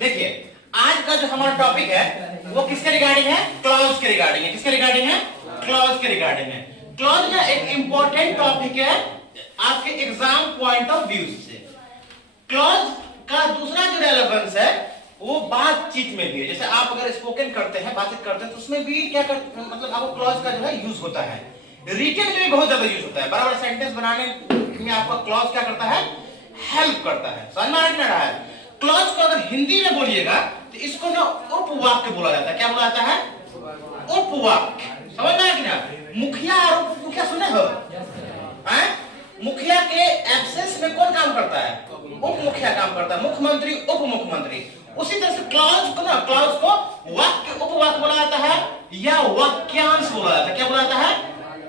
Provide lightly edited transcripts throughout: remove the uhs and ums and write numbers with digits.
देखिए आज का जो हमारा टॉपिक है वो किसके रिगार्डिंग है? क्लॉज के रिगार्डिंग है। किसके रिगार्डिंग है? क्लॉज के रिगार्डिंग है। क्लॉज का एक इंपॉर्टेंट टॉपिक है आपके एग्जाम पॉइंट ऑफ व्यू से। क्लॉज का दूसरा जो रेलेवेंस है वो बातचीत में भी है। जैसे आप अगर स्पोकन करते हैं, बातचीत करते हैं, तो उसमें भी क्या करते, मतलब आपको क्लॉज का जो है यूज होता है। रिटन में भी बहुत ज्यादा यूज होता है। बराबर सेंटेंस बनाने में आपका क्लॉज क्या करता है? हेल्प करता है। समझ में आ रहा है? क्लॉज को अगर हिंदी में बोलिएगा तो इसको ना उपवाक्य बोला जाता है। क्या बोला जाता है? उपवाक्य। समझ में आया कि ना? मुखिया और उप मुखिया सुने हो? मुखिया के एब्सेंस में कौन काम करता है? उप मुखिया काम करता है। मुख्यमंत्री, उप मुख्यमंत्री। उसी तरह से क्लॉज को ना, क्लॉज को वाक्य, उपवाक्य बोला जाता है या वाक्यांश बोला जाता है। क्या बोला जाता है?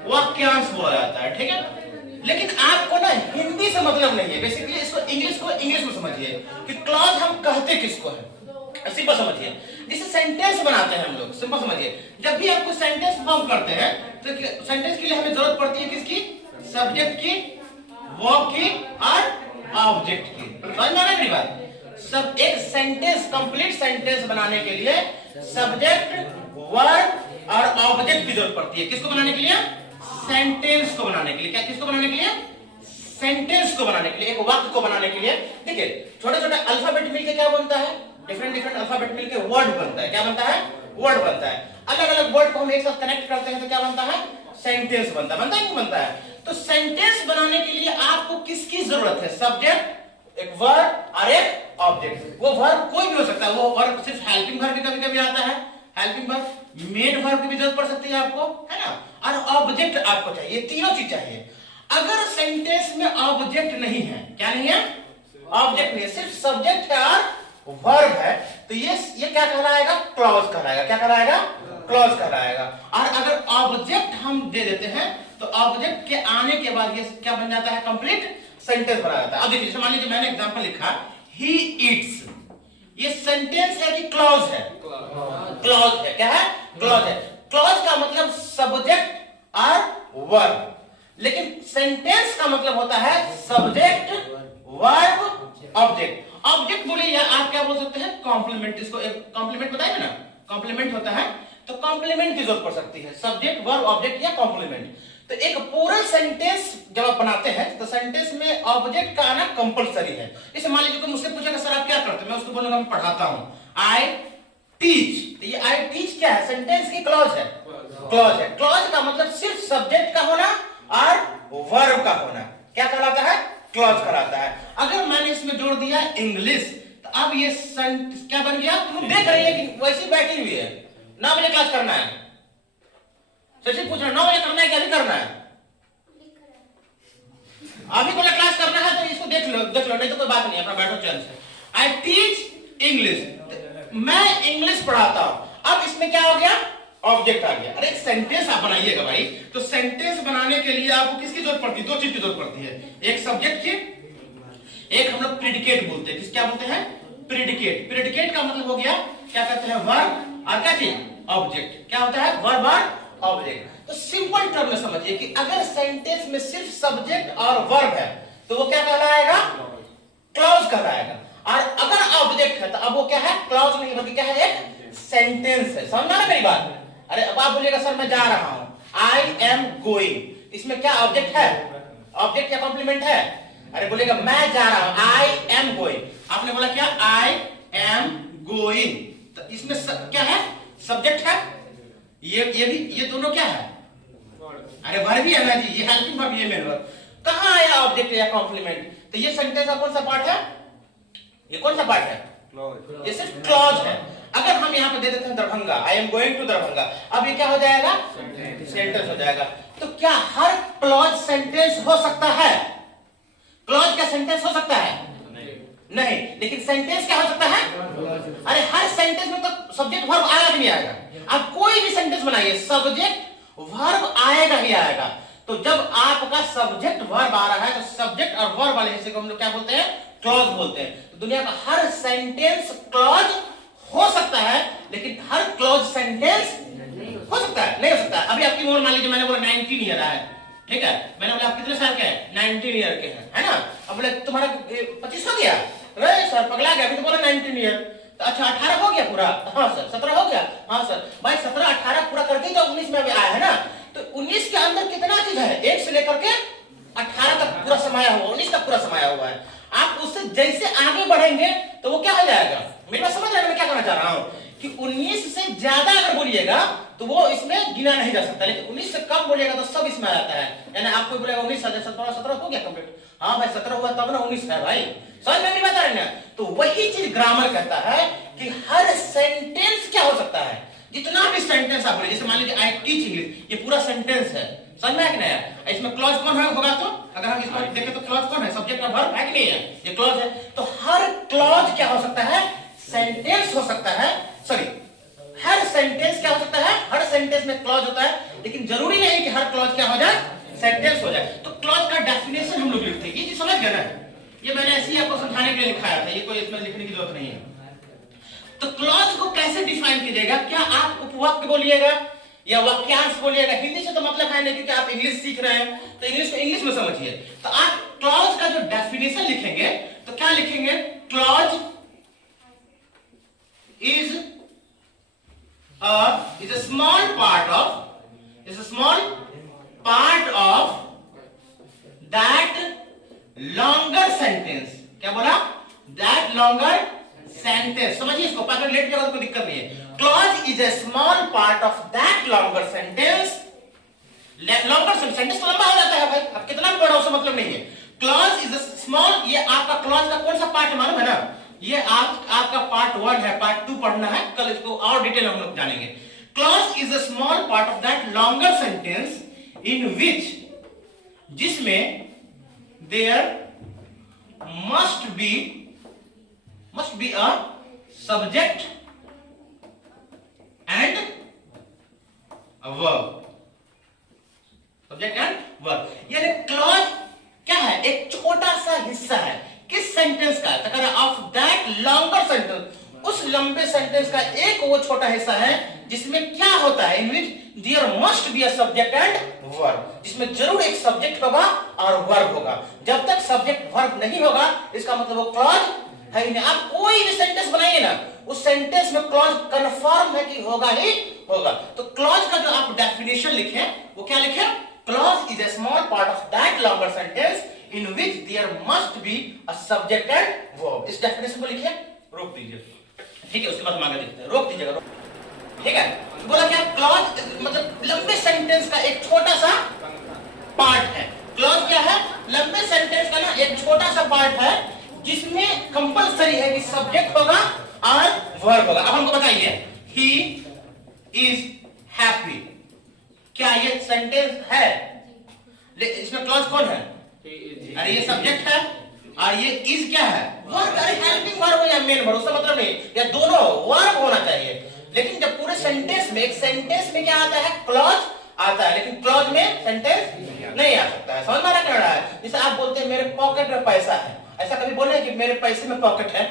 वाक्यांश बोला जाता है। ठीक है, लेकिन आपको ना हिंदी से मतलब नहीं है। बेसिकली इसको इंग्लिश में समझिए कि क्लॉज हम कहते किसको है। सिंपल समझिए, जिसे सेंटेंस बनाते हैं हम लोग। सिंपल समझिए, जब भी आप कोई सेंटेंस फॉर्म करते हैं तो सेंटेंस के लिए हमें जरूरत पड़ती है किसकी? सब्जेक्ट की, वर्ब की और ऑब्जेक्ट की। समझ में आ रहा है बात? सब एक सेंटेंस, कंप्लीट सेंटेंस बनाने के लिए सब्जेक्ट, वर्ब और ऑब्जेक्ट की जरूरत पड़ती है। किसको बनाने के लिए? सेंटेंस को बनाने के लिए। क्या? किसको बनाने के लिए? सेंटेंस को बनाने के लिए, एक वाक्य को बनाने के लिए। देखिए छोटे छोटे अल्फाबेट मिलके क्या बनता है? डिफरेंट अल्फाबेट मिलके वर्ड बनता है। क्या बनता है? वर्ड बनता है। अलग अलग वर्ड को हम एक साथ कनेक्ट करते हैं तो क्या बनता है? सेंटेंस बनता है। बनता है? नहीं बनता है? तो सेंटेंस बनाने के लिए आपको किसकी जरूरत है? सब्जेक्ट, एक वर्ब और एक ऑब्जेक्ट। वो वर्ब कोई भी हो सकता है। वो वर्ब सिर्फ हेल्पिंग वर्ब भी कभी कभी आता है, हेल्पिंग वर्ब, मेन वर्ब की भी जरूरत पड़ सकती है आपको, है ना? और ऑब्जेक्ट आपको चाहिए। तीनों चीज चाहिए। अगर सेंटेंस में ऑब्जेक्ट नहीं है, क्या नहीं है? ऑब्जेक्ट नहीं है, सिर्फ सब्जेक्ट है और वर्ब है, तो ये क्या कहलाएगा? क्लॉज कहलाएगा। क्या कहलाएगा? क्लॉज कहलाएगा। और अगर ऑब्जेक्ट हम दे देते हैं तो ऑब्जेक्ट के आने के बाद ये क्या बन जाता है? कंप्लीट सेंटेंस बना जाता है। अब देखिए, मान लीजिए मैंने एग्जांपल लिखा ही ईट्स। ये सेंटेंस है कि क्लॉज है? क्लॉज है। क्या है? क्लॉज है। क्लॉज का मतलब सब्जेक्ट और वर्ब, लेकिन सेंटेंस का मतलब होता है सब्जेक्ट, वर्ब, ऑब्जेक्ट। ऑब्जेक्ट बोलिए या आप क्या बोल सकते हैं? कॉम्प्लीमेंट। इसको एक कॉम्प्लीमेंट बताएंगे ना, कॉम्प्लीमेंट होता है, तो कॉम्प्लीमेंट की जरूरत पड़ सकती है। सब्जेक्ट, वर्ब, ऑब्जेक्ट या कॉम्प्लीमेंट। तो एक पूरा सेंटेंस जब आप बनाते हैं तो सेंटेंस में ऑब्जेक्ट का आना कंपलसरी है। जैसे मान लीजिए कोई मुझसे पूछेगा सर आप क्या करते हैं, मैं उसको बोलूंगा मैं पढ़ाता हूं, आई टीच। तो ये आई टीच क्या है? सेंटेंस की क्लॉज है। क्लॉज है। क्लॉज का मतलब सिर्फ सब्जेक्ट का होना और वर्ब का होना क्या कहलाता है? क्लॉज कहलाता है। अगर मैंने इसमें जोड़ दिया इंग्लिश, तो अब ये क्या बन गया? तुम देख रही है कि वैसी बैठी हुई है। 9 बजे क्लास करना है, सचिन पूछ रहा 9 बजे करना है कि अभी करना है? अभी बोला क्लास करना है तो इसको देख लो, नहीं तो कोई बात नहीं, अपना बैठो चैन से। आई टीच इंग्लिश, मैं इंग्लिश पढ़ाता हूं। अब इसमें क्या हो गया? ऑब्जेक्ट आ गया। अरे एक सेंटेंस आप बनाइएगा भाई, तो सेंटेंस बनाने के लिए आपको किसकी जरूरत पड़ती है? दो चीज की जरूरत पड़ती है, एक सब्जेक्ट की, एक हम लोग प्रेडिकेट बोलते हैं। किस क्या बोलते हैं? प्रेडिकेट। प्रेडिकेट का मतलब हो गया क्या कहते हैं? वर्ब और क्या चीज? ऑब्जेक्ट। क्या होता है? वर्ब और ऑब्जेक्ट। तो सिंपल टर्म में समझिए कि अगर सेंटेंस में सिर्फ सब्जेक्ट और वर्ब है तो वो क्या कहलाएगा? क्लॉज कहलाएगा। और अगर ऑब्जेक्ट है तो अब वो क्या है? क्लॉज नहीं बल्कि क्या है? एक सेंटेंस है। समझना ना मेरी बात? अरे अब आप बोलिएगा सर मैं जा रहा हूं, आई एम गोइंग, इसमें क्या ऑब्जेक्ट है? ऑब्जेक्ट या कॉम्प्लीमेंट है? अरे बोलेगा मैं जा रहा हूं, आई एम गोइंग। आपने बोला क्या? आई एम गोइंग, तो इसमें क्या है? सब्जेक्ट है। ये दोनों क्या है? अरे वर्ब भी है ना जी, ये हेल्पिंग वर्ब, ये मेन वर्ब। कहां आया ऑब्जेक्ट या कॉम्प्लीमेंट? तो ये सेंटेंस का कौन सा पार्ट है? ये कौन सा पार्ट है? ये सिर्फ क्लॉज है। अगर हम यहाँ पे दे देते हैं Darbhanga, I am going to Darbhanga, अब ये क्या हो जाएगा? सेंटेंस हो जाएगा। तो क्या हर क्लॉज सेंटेंस हो सकता है? क्लॉज क्या सेंटेंस हो सकता है? नहीं। लेकिन सेंटेंस क्या हो सकता है? अरे हर सेंटेंस में तो सब्जेक्ट वर्ब आएगा कि नहीं आएगा? आप कोई भी सेंटेंस बनाइए, सब्जेक्ट वर्ब आएगा ही आएगा। तो जब आपका सब्जेक्ट वर्ब आ रहा है तो सब्जेक्ट और वर्ब वाले हिस्से को हम लोग क्या बोलते हैं? क्लॉज बोलते हैं। तो दुनिया का हर सेंटेंस क्लॉज हो सकता है, लेकिन हर क्लॉज सेंटेंस हो सकता है नहीं हो सकता है। अभी आपकी उम्र मान लीजिए मैंने बोला 19 ईयर है, ठीक है, मैंने बोला आप कितने साल के हैं? 19 ईयर के हैं, है ना? अब बोले तुम्हारा 25 हो गया, सर पगला गया, अभी तो बोला 19 ईयर। तो अच्छा 18 हो गया पूरा? हाँ सर। 17 हो गया? हाँ सर। भाई 17 18 पूरा करके तो 19 में अभी आया है ना, तो 19 के अंदर कितना चीज है? 1 से लेकर के 18 तक पूरा समाया हुआ, 19 तक पूरा समाया हुआ है। आप उससे जैसे आगे बढ़ेंगे तो वो क्या हो जाएगा? मेरी बात समझ रहे हैं मैं क्या कहना चाह रहा हूं कि 19 से ज्यादा अगर बोलिएगा तो वो इसमें गिना नहीं जा सकता, लेकिन 19 से कम बोलिएगा तो सब इसमें आ जाता है। यानी आपको बोलेगा 19 17 हो गया कंप्लीट, हाँ भाई 17 हुआ तब ना 19 है भाई, समझ में मेरी बात आ रही है? तो वही चीज ग्रामर कहता है कि हर सेंटेंस क्या हो सकता है, जितना भी सेंटेंस आप बोलिए, जैसे मान लीजिए आई टीच इंग्लिश, ये पूरा सेंटेंस है, समझ में है कि नहीं? इसमें क्लॉज कौन है होगा? तो अगर हम इसमें देखें तो क्लॉज कौन है? सब्जेक्ट और वर्ब है कि नहीं है? ये क्लॉज है। तो हर क्लॉज क्या हो सकता है? सेंटेंस हो सकता है, सॉरी हर सेंटेंस क्या हो सकता है? हर सेंटेंस में क्लॉज होता है, लेकिन जरूरी नहीं कि हर क्लॉज क्या हो जाए? सेंटेंस हो जाए। तो क्लॉज का डेफिनेशन हम लोग लिखते हैं, ये चीज समझ गए ना? ये मैंने ऐसे ही आपको समझाने के लिए लिखाया था, ये कोई इसमें लिखने की जरूरत नहीं है। तो क्लॉज को कैसे डिफाइन कीजिएगा? क्या आप उपवाक्य बोलिएगा या वाक्यांश बोलिएगा? हिंदी से तो मतलब है नहीं, क्योंकि आप इंग्लिश सीख रहे हैं तो इंग्लिश को इंग्लिश में समझिए। तो आप क्लॉज का जो डेफिनेशन लिखेंगे तो क्या लिखेंगे? Clause is a small part of that longer sentence। क्या बोला? that longer sentence। समझिए इसको, अगर लेट जाएगा तो कोई दिक्कत नहीं है। clause is a small part of that longer sentence। longer sentence तो लंबा हो जाता है भाई, अब कितना भी बड़ा उससे मतलब नहीं है। clause is a small, ये आपका clause का कौन सा पार्ट मालूम है ना? ये आपका पार्ट 1 है, पार्ट 2 पढ़ना है, कल इसको और डिटेल हम लोग जानेंगे। Clause is a small part of that longer sentence in which, जिसमें there must be a subject and verb. Subject and verb, यानी क्लॉज क्या है? एक छोटा सा हिस्सा है किस सेंटेंस का? ऑफ दैट लॉन्गर सेंटेंस, उस लंबे सेंटेंस का एक वो छोटा हिस्सा है जिसमें क्या होता है? In which there must be a subject and verb, जिसमें जरूर एक सब्जेक्ट होगा और वर्ब होगा। जब तक सब्जेक्ट वर्ब नहीं होगा इसका मतलब वो क्लॉज है ही नहीं। आप कोई भी सेंटेंस बनाइए ना, उस सेंटेंस में क्लॉज कंफर्म है कि होगा ही होगा। तो क्लॉज का जो आप डेफिनेशन लिखे वो क्या लिखे? Clause is a small part of that longer sentence in which there must be a subject and verb। इस डेफिनेशन को लिखिए, रोक दीजिए, ठीक है? उसके बाद हम आगे देखते हैं, रोक दीजिएगा, ठीक है? बोला क्या? क्लॉज मतलब लंबे सेंटेंस का एक छोटा सा पार्ट है। क्लॉज क्या है? लंबे सेंटेंस का ना एक छोटा सा पार्ट है जिसमें कंपलसरी है कि सब्जेक्ट होगा और वर्ब होगा। अब हमको बताइए, he is happy, क्या ये सेंटेंस है? इसमें क्लॉज कौन है? अरे ये सब्जेक्ट है और ये इज क्या है? वर्ब। अरे हेल्पिंग वर्ब या मेन वर्ब, उसका मतलब नहीं, या दोनों वर्ब होना चाहिए। लेकिन जब पूरे सेंटेंस में, एक सेंटेंस में क्या आता है? क्लॉज आता है, लेकिन क्लॉज में सेंटेंस नहीं आ सकता है। समझ में आ रहा है? जैसे आप बोलते हैं मेरे पॉकेट में पैसा है, ऐसा कभी बोले कि मेरे पैसे में पॉकेट है?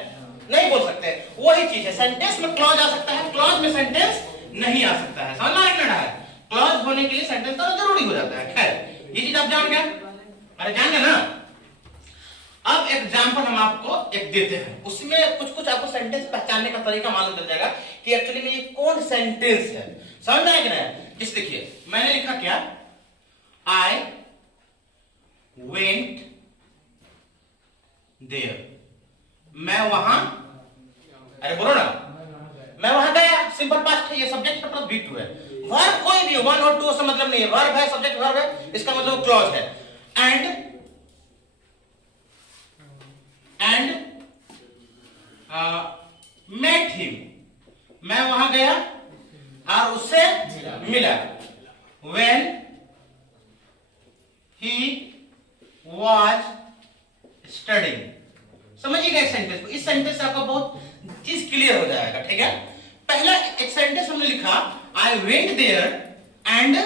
नहीं बोल सकते। वही चीज है, सेंटेंस में क्लॉज आ सकता है, क्लॉज में सेंटेंस नहीं आ सकता है। समझ में आ रहा है? क्लॉज होने के लिए सेंटेंस तो जरूरी हो जाता है। खैर ये चीज आप जान गए? अरे जान गए ना? अब एग्जाम्पल हम आपको एक देते हैं, उसमें कुछ कुछ आपको सेंटेंस पहचानने का तरीका मालूम चल जाएगा कि एक्चुअली में ये कौन सेंटेंस है। समझ में आया कि नहीं? जिस देखिए मैंने लिखा क्या? आई वेंट देयर, मैं वहां, अरे बोलो ना, मैं वहां गया, सिंपल पास्ट है, ये सब्जेक्ट प्लस बी टू है। वर्ब कोई भी 1 और 2 से मतलब नहीं है, वर्ब है, सब्जेक्ट वर्ब है, इसका मतलब क्लॉज है। एंड मेट हिम, मैं वहां गया और उससे मिला। When he was studying. समझिएगा इस सेंटेंस को, इस सेंटेंस से आपको बहुत चीज क्लियर हो जाएगा, ठीक है? पहला एक सेंटेंस हमने लिखा, I went there and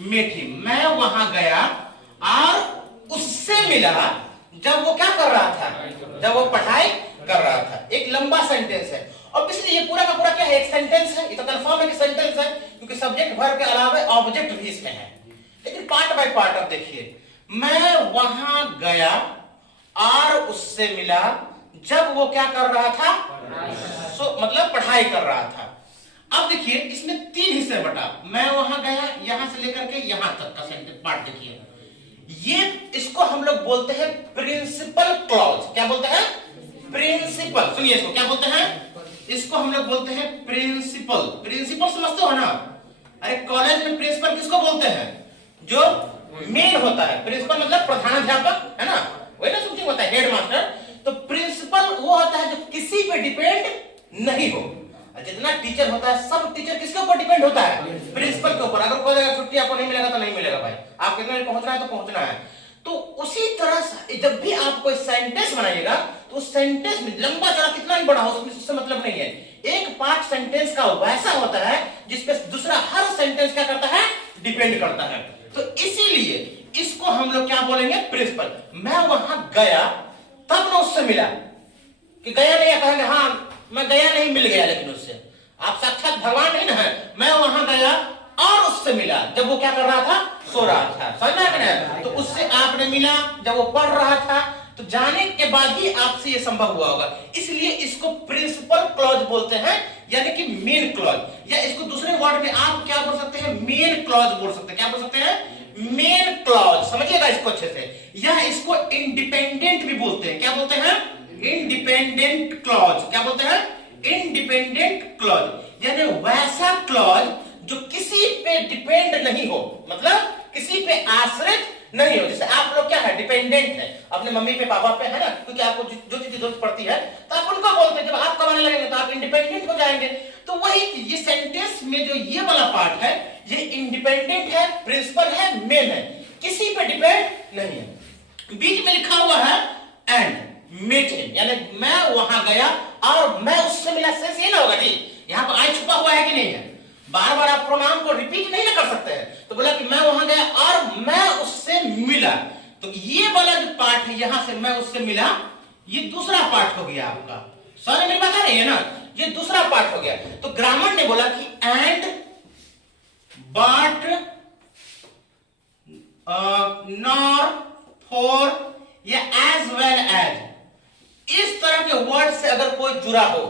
met him, मैं वहां गया और उससे मिला जब वो क्या कर रहा था? जब वो पढ़ाई कर रहा था। एक लंबा सेंटेंस है और इसलिए ये पूरा का पूरा क्या है? एक सेंटेंस है। ये तो कंफर्म है कि सेंटेंस है, क्योंकि सब्जेक्ट वर्ब के अलावा ऑब्जेक्ट भी इसमें है। लेकिन पार्ट बाय पार्ट अब देखिए, मैं वहां गया और उससे मिला जब वो क्या कर रहा था, मतलब पढ़ाई कर रहा था। अब देखिए इसमें 3 हिस्से बटा, मैं वहां गया, यहां से लेकर के यहां तक का सेंटेंस पार्ट देखिए, ये इसको हम लोग बोलते हैं प्रिंसिपल क्लॉज। क्या बोलते हैं? प्रिंसिपल। सुनिए इसको क्या बोलते हैं, इसको हम लोग बोलते हैं प्रिंसिपल। प्रिंसिपल समझते हो ना? अरे कॉलेज में प्रिंसिपल किसको बोलते हैं? जो मेन होता है। प्रिंसिपल मतलब प्रधानाध्यापक है ना, वही ना समझिए होता है हेडमास्टर। तो प्रिंसिपल वो होता है जो किसी पे डिपेंड नहीं हो। जितना टीचर होता है सब टीचर किसके ऊपर डिपेंड होता है? प्रिंसिपल के ऊपर। अगर कोई जगह छुट्टी आपको नहीं मिलेगा तो नहीं मिलेगा भाई, आप कितने बजे पहुंचना है तो पहुंचना है। तो उसी तरह से जब भी आप कोई सेंटेंस बनाइएगा तो उस सेंटेंस में लंबा चौड़ा कितना ही बड़ा हो उससे मतलब नहीं है। एक पार्ट सेंटेंस का वैसा होता है जिसपे दूसरा हर सेंटेंस क्या करता है? डिपेंड करता है। तो इसीलिए इसको हम लोग क्या बोलेंगे? प्रिंसिपल। मैं वहां गया तब ना उससे मिला, कि गया नहीं कहेंगे हाँ मैं गया नहीं मिल गया, लेकिन उससे आप साक्षात भगवान नहीं ना है। मैं वहां गया और उससे मिला जब वो क्या कर रहा था? सो रहा था। समझ में आ गया? तो उससे आपने मिला जब वो पढ़ रहा था, तो जाने के बाद ही आपसे ये संभव हुआ होगा। इसलिए इसको प्रिंसिपल क्लॉज बोलते हैं, यानी कि मेन क्लॉज। या इसको दूसरे वर्ड में आप क्या बोल सकते हैं? मेन क्लॉज बोल सकते हैं। क्या बोल सकते हैं? Main clause. समझिएगा इसको अच्छे से। या इसको इंडिपेंडेंट भी बोलते हैं। क्या बोलते हैं? Independent clause. क्या बोलते हैं? इंडिपेंडेंट क्लॉज, यानी वैसा क्लॉज जो किसी पे डिपेंड नहीं हो, मतलब किसी पे आश्रित नहीं हो। जैसे आप लोग क्या है? डिपेंडेंट है अपने मम्मी पे पापा पे, है ना, क्योंकि आपको जो चीज जरूरत पड़ती है तो आप उनको बोलते हैं। जब आप कमाने लगेंगे तो आप इंडिपेंडेंट हो जाएंगे। तो वही ये सेंटेंस में जो ये वाला पार्ट है ये इंडिपेंडेंट है, प्रिंसिपल है, मेन है, किसी पे डिपेंड नहीं है। बीच में लिखा हुआ है एंड मेट हिम, यानी मैं वहां गया और मैं उससे मिला। सेंस ये ना होगा जी, यहाँ पर आई छुपा हुआ है कि नहीं है? बार बार आप प्रोनाउन को रिपीट नहीं ना कर सकते हैं। तो बोला कि मैं वहां गया और मैं उससे मिला, तो ये वाला जो पार्ट है यहां से मैं उससे मिला, ये दूसरा पार्ट हो गया आपका। समझ में बता रही है ना? ये दूसरा पार्ट हो गया। तो ग्रामर ने बोला कि एंड बट नॉर फॉर या एज वेल एज, इस तरह के वर्ड से अगर कोई जुड़ा हो,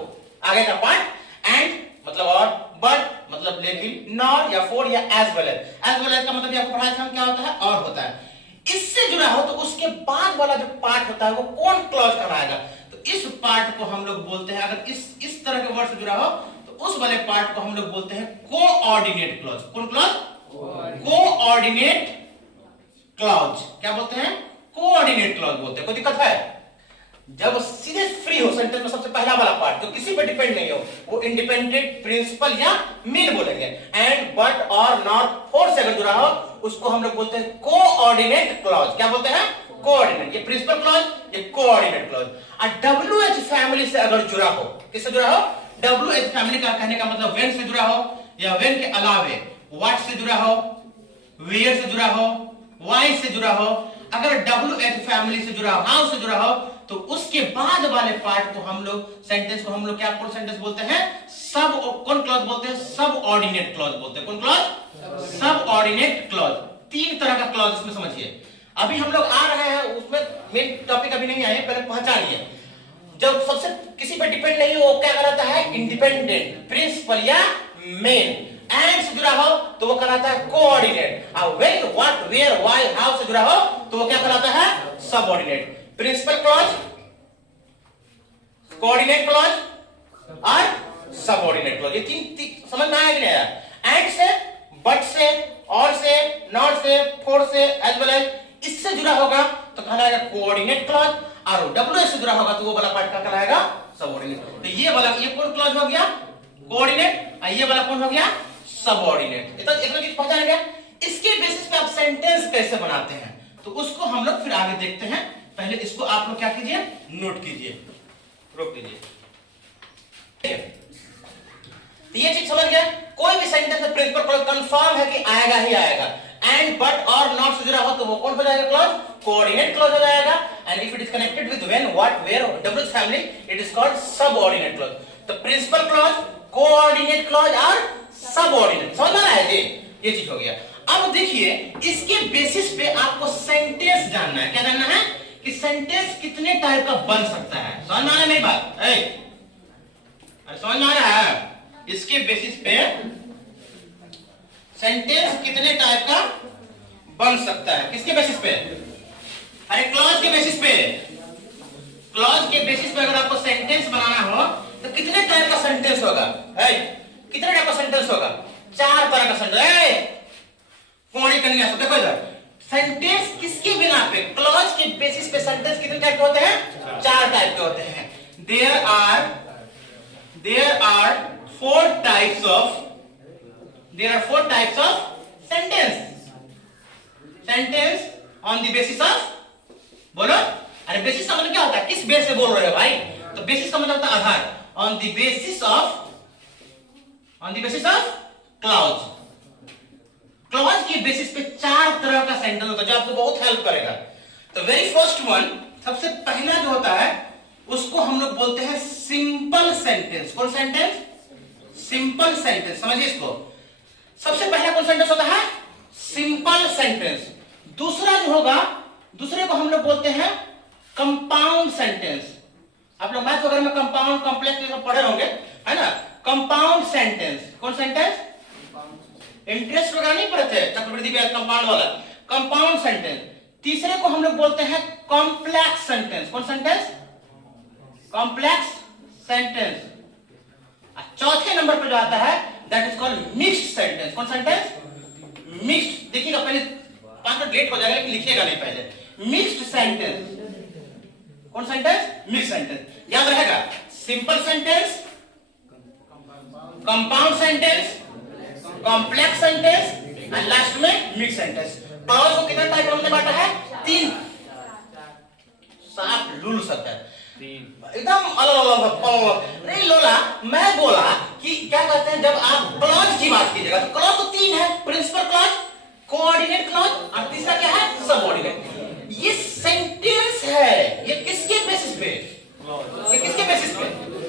आगे का पार्ट एंड मतलब और, बट मतलब लेकिन, नॉर या फॉर या एज वेल एज का मतलब आपको पढ़ाया था क्या होता है? और होता है। इससे जुड़ा हो तो उसके बाद वाला जो पार्ट होता है वो कौन क्लॉज कहलाएगा? तो इस पार्ट को हम लोग बोलते हैं, अगर इस तरह के वर्ड से जुड़ा हो तो उस वाले पार्ट को हम लोग बोलते हैं कोऑर्डिनेट क्लॉज। कौन क्लॉज? Coordinate clause. क्या बोलते हैं? कोऑर्डिनेट क्लॉज बोलते हैं। कोई दिक्कत है? जब सीधे फ्री हो सेंटेंस में सबसे पहला वाला पार्ट जो किसी पे डिपेंड नहीं हो वो इंडिपेंडेंट, प्रिंसिपल या मेन बोलेंगे। एंड बट और नॉट फॉर से अगर जुड़ा हो उसको हम लोग बोलते हैं कोऑर्डिनेट क्लॉज। क्या बोलते हैं? कोऑर्डिनेट। ये प्रिंसिपल क्लॉज, ये कोऑर्डिनेट क्लॉज। और WH फैमिली से अगर जुड़ा हो, किससे जुड़ा हो? WH फैमिली का कहने का मतलब व्हेन से जुड़ा हो, या व्हेन के अलावे व्हाट से जुड़ा हो, वेयर से जुड़ा हो, व्हाई से जुड़ा हो। अगर WH फैमिली से जुड़ा हो, हाउ से जुड़ा हो, तो उसके बाद वाले पार्ट को हम लोग सेंटेंस को हम लोग क्या कौन सेंटेंस बोलते हैं? सब कौन क्लॉज बोलते हैं? सब ऑर्डिनेट क्लॉज बोलते हैं। कौन क्लॉज? सब ऑर्डिनेट क्लॉज। 3 तरह का क्लॉज इसमें समझिए। अभी हम लोग आ रहे हैं उसमें, मेन टॉपिक अभी नहीं आए, पहले पहचानिए। जब सबसे किसी पे डिपेंड नहीं हो वो क्या कहलाता है? इंडिपेंडेंट, प्रिंसिपल या मेन। एंड से जुड़ा हो तो वो कहलाता है कोऑर्डिनेट। और when, what, where, why, how से जुड़ा हो तो वो क्या कहलाता है? Subordinate. Principal clause, coordinate clause और सबऑर्डिनेट क्लॉज। ये तीन समझ में आया कि नहीं आया? एंड से, बट से, और से, नॉट से, फॉर से, एज वेल एज, इससे जुड़ा होगा तो कहलाएगा कोऑर्डिनेट क्लॉज। और WH से जुड़ा होगा तो वो वाला पार्ट का कहलाएगा सबऑर्डिनेट। तो ये वाला, ये कौन क्लॉज हो गया? कोऑर्डिनेट। और ये वाला कौन हो गया? सबऑर्डिनेट। इतना चीज पहचान गया। इसके बेसिस पे आप सेंटेंस कैसे बनाते हैं तो उसको हम लोग फिर आगे देखते हैं। पहले इसको आप लोग क्या कीजिए? नोट कीजिए, रोक दीजिए। तो ये चीज समझ गए? कोई भी सेंटेंस में प्रिंसिपल क्लॉज कंफर्म है कि आएगा ही आएगा। एंड, बट और नॉट से जुड़ा हो तो वो कौन हो जाएगा? क्लॉज, कोऑर्डिनेट क्लॉज हो जाएगा। And if it is connected with when, what, where, WH family, it is called subordinate clause. तो प्रिंसिपल क्लॉज, कोऑर्डिनेट क्लॉज और सबऑर्डिनेट। समझ में आया जी? ये चीज हो गया। अब देखिए इसके बेसिस पे आपको सेंटेंस जानना है। क्या जानना है? कि सेंटेंस कितने टाइप का बन सकता है। समझ में आ रहा है मेरी बात? अरे समझ में आ रहा है? इसके बेसिस पे सेंटेंस कितने टाइप का बन सकता है। किसके बेसिस पे? अरे क्लॉज के बेसिस पे। क्लॉज के बेसिस पे अगर आपको सेंटेंस बनाना हो तो कितने टाइप का सेंटेंस होगा? कितने टाइप का सेंटेंस होगा? 4 तरह का सेंटेंस। कौन कन्या देखो इधर, सेंटेंस किसके बिना पे? क्लॉज के बेसिस पे सेंटेंस कितने टाइप के होते हैं? 4 टाइप के होते हैं। there are 4 types of sentence on the basis of, बोलो। अरे बेसिस का मतलब क्या होता है? किस बेस से बोल रहे हो भाई? तो बेसिस का मतलब होता है आधार। on the basis of clause। Clause के बेसिस पे 4 तरह का सेंटेंस होता है जो आपको बहुत हेल्प करेगा। तो वेरी फर्स्ट वन, सबसे पहला जो होता है उसको हम लोग बोलते हैं सिंपल सेंटेंस। कौन सेंटेंस? Simple sentence. समझिए इसको। सबसे पहला कौन सेंटेंस होता है? Simple sentence. दूसरा जो होगा, दूसरे को हम लोग बोलते हैं कंपाउंड सेंटेंस। आप लोग मैथ वगैरह में कंपाउंड कॉम्प्लेक्स पढ़े होंगे, है ना? Compound sentence. कौन सेंटेंस? इंटरेस्ट वगैरह नहीं पढ़ते चक्रवृद्धि ब्याज कंपाउंड वाला, कंपाउंड सेंटेंस। तीसरे को हम लोग बोलते हैं कॉम्प्लेक्स सेंटेंस। कौन सेंटेंस? Complex sentence. चौथे नंबर पर जो आता है that is called mixed sentence. कौन सेंटेंस? मिक्स्ड। देखिएगा पहले 5 मिनट लेट हो जाएगा लेकिन लिखिएगा नहीं पहले। Mixed sentence. कौन सेंटेंस? Mixed sentence. याद रहेगा, simple sentence, compound sentence, complex sentence और लास्ट में मिक्स सेंटेंस। क्लॉज को कितना टाइप हमने बांटा है? 3। साफ लुल सकता है एकदम नहीं लोला। मैं बोला कि क्या कहते हैं, जब आप क्लॉज की बात कीजिएगा तो क्लॉज तो 3 है। प्रिंसिपल क्लॉज, कोऑर्डिनेट क्लॉज और तीसरा क्या है? सबऑर्डिनेट। ये सेंटेंस है, ये किसके बेसिस पे? ये किसके बेसिस पे?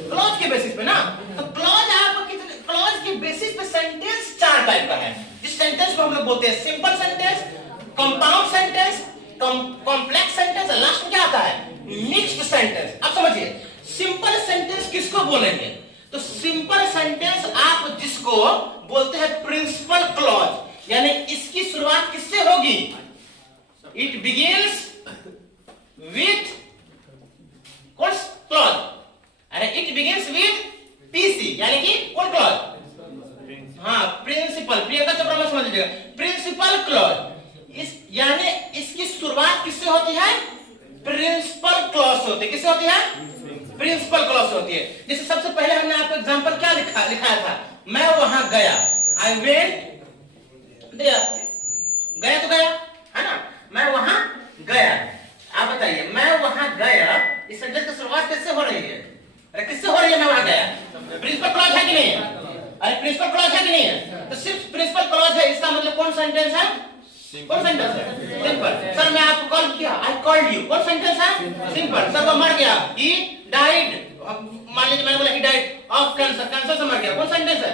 क्लॉज के बेसिस पे ना। तो क्लॉज आप कितने, क्लॉज के बेसिस पे सेंटेंस 4 टाइप का है। जिस सेंटेंस को हम लोग बोलते हैं simple sentence, compound sentence, complex sentence और लास्ट में क्या आता है? Mixed sentence. अब समझिए सिंपल सेंटेंस किसको बोलेंगे? तो सिंपल सेंटेंस आप जिसको बोलते हैं प्रिंसिपल क्लॉज, यानी इसकी शुरुआत किससे होगी? इट बिगिंस विथ कौन क्लॉज? अरे इट बिगिंस विथ पीसी, यानी कि कौन क्लॉज? हाँ, प्रिंसिपल। प्रियंका चोपड़ा में समझ लीजिएगा, प्रिंसिपल क्लॉज। इस यानी इसकी शुरुआत किससे होती है? प्रिंसिपल क्लॉज होती है। किससे होती है? प्रिंसिपल क्लॉज होती है। जैसे सबसे पहले हमने आपको एग्जांपल क्या लिखाया था? मैं वहां गया, आई वेंट देयर। गया तो गया, है ना? मैं वहां गया। आप बताइए, मैं वहां गया, इस सेंटेंस की शुरुआत किससे हो रही है? अरे किससे हो रही है? मैं वहां गया। प्रिंसिपल क्लॉज है कि नहीं है? अरे प्रिंसिपल क्लॉज है कि नहीं है? तो सिर्फ प्रिंसिपल क्लॉज है, इसका मतलब कौन सेंटेंस है? कौन सेंटेंस है? सिंपल। सर मैं आपको कॉल किया, आई कॉल्ड यू। कौन सेंटेंस है? सिंपल। सर वो मर गया, ही डाइड। मान लीजिए मैंने बोला he died of cancer, cancer से मर गया। कौन सेंटेंस है?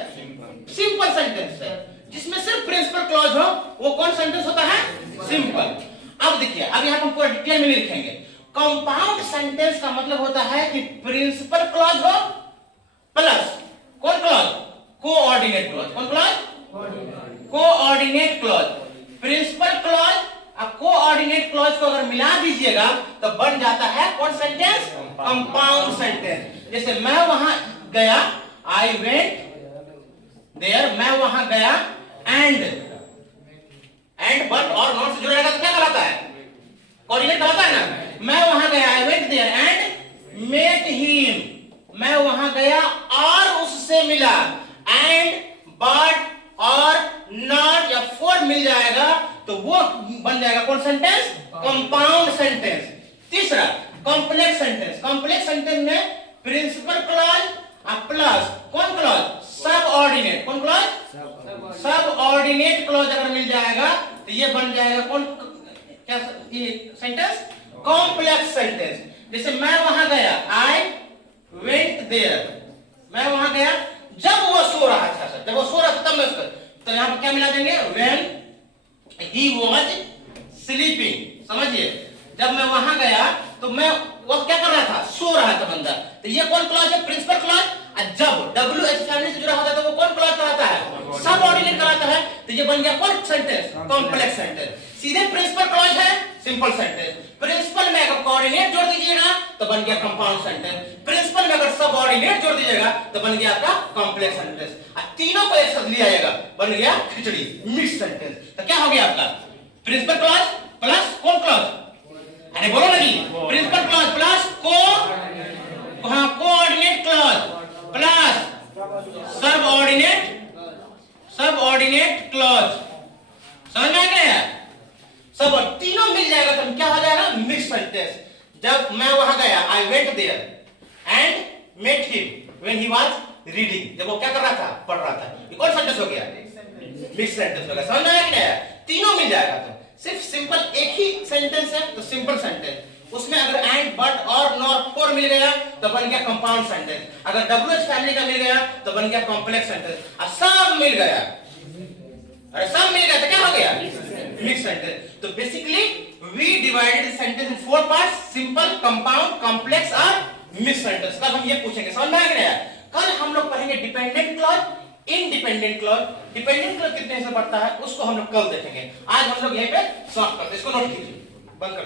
सिंपल सेंटेंस है। जिसमें सिर्फ प्रिंसिपल क्लॉज हो वो कौन सेंटेंस होता है? सिंपल। अब देखिए, अब यहाँ हम पूरा डिटेल में लिखेंगे। कंपाउंड सेंटेंस का मतलब होता है कि प्रिंसिपल क्लॉज हो प्लस कौन क्लॉज? Coordinate clause. कौन clause? Coordinate clause. Principal clause और कोऑर्डिनेट क्लॉज को अगर मिला दीजिएगा तो बन जाता है कौन सेंटेंस? Compound sentence. जैसे मैं वहां गया, आई वेंट देयर। मैं वहां गया एंड बट और नॉट से जुड़ेगा तो क्या कहलाता है? कोऑर्डिनेट कहलाता है ना। मैं वहां गया, I went there and met him. मैं वहां गया और उससे मिला। एंड बट और नॉट या फॉर मिल जाएगा तो वो बन जाएगा कौन सेंटेंस? Compound sentence. तीसरा कॉम्प्लेक्स सेंटेंस। कॉम्प्लेक्स सेंटेंस में प्रिंसिपल क्लॉज प्लस कौन क्लॉज? सबऑर्डिनेट। कौन क्लॉज? सबऑर्डिनेट क्लॉज अगर मिल जाएगा तो ये बन जाएगा कौन क्या सेंटेंस? Complex sentence. जैसे मैं वहां गया, आई वेंट देयर। मैं वहां गया जब वो सो रहा था। सर जब वो सो रहा था तब मैं उसको, तो यहां पर क्या मिला देंगे? When he was sleeping. समझिए, जब मैं वहां गया तो मैं वो क्या कर रहा था, सो रहा था बंदा। तो ये कौन क्लॉज है, प्रिंसिपल क्लॉज। जब WH फैमिली से जुड़ा होता है तो वो कौन क्लॉज कराता है, सबऑर्डिनेट कराता है। तो ये बन गया कौन सेंटेंस, कॉम्प्लेक्स सेंटेंस। सीधे प्रिंसिपल क्लॉज है, सिंपल सेंटेंस। प्रिंसिपल में अगर कोऑर्डिनेट जोड़ दीजिएगा तो बन गया कंपाउंड सेंटेंस। प्रिंसिपल में अगर सबऑर्डिनेट जोड़ दीजिएगा तो बन गया आपका कॉम्प्लेक्स सेंटेंस। तीनों को एक साथ लिया जाएगा, बन गया खिचड़ी, मिक्स सेंटेंस। तो क्या हो गया आपका, प्रिंसिपल क्लॉज प्लस कौन क्लॉज, अरे बोलो ना जी, principal clause plus coordinate clause plus subordinate clause. समझ में आ गया, सब तीनों मिल जाएगा तो क्या हो जाएगा, मिक्स सेंटेंस। जब मैं वहां गया, I went there and met him when he was reading, जब वो क्या कर रहा था, पढ़ रहा था। ये कौन सेंटेंस हो गया, मिक्स सेंटेंस हो गया। समझ में आ गया, तीनों मिल जाएगा। तो सिर्फ सिंपल एक ही सेंटेंस है तो सिंपल सेंटेंस, उसमें अगर एंड बट और नॉर फॉर मिल गया तो बन गया कंपाउंड सेंटेंस। अगर WH फैमिली का मिल गया तो बन गया कॉम्प्लेक्स सेंटेंस। अब सब मिल गया, अरे सब मिल गया तो क्या हो गया, मिक्स सेंटेंस। तो basically we divided the sentence in 4 parts, simple, compound, complex और मिक्स सेंटेंस। कल हम ये पूछेंगे, समझ में आ गया। कल हम लोग पढ़ेंगे dependent clause, independent clause. Dependent clause कितने से पढ़ता है उसको हम लोग कल देखेंगे। आज हम लोग यहीं पे सॉल्व करते हैं, इसको नोट कीजिए, बंद कर।